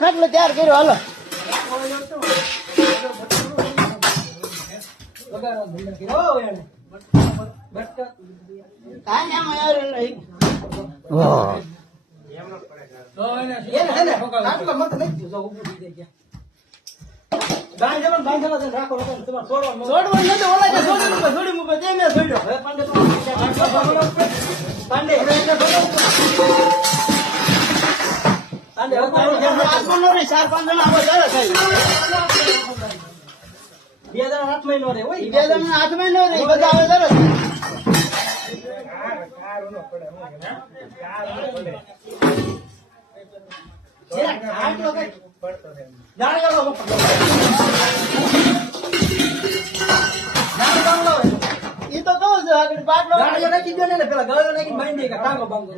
ખાટલો તૈયાર કર્યો હાલો એ તો કહું છું આગળ પાટલો નાખી દો ને પેલા ગળો નાખી બાંધી ટાંગો બાંધો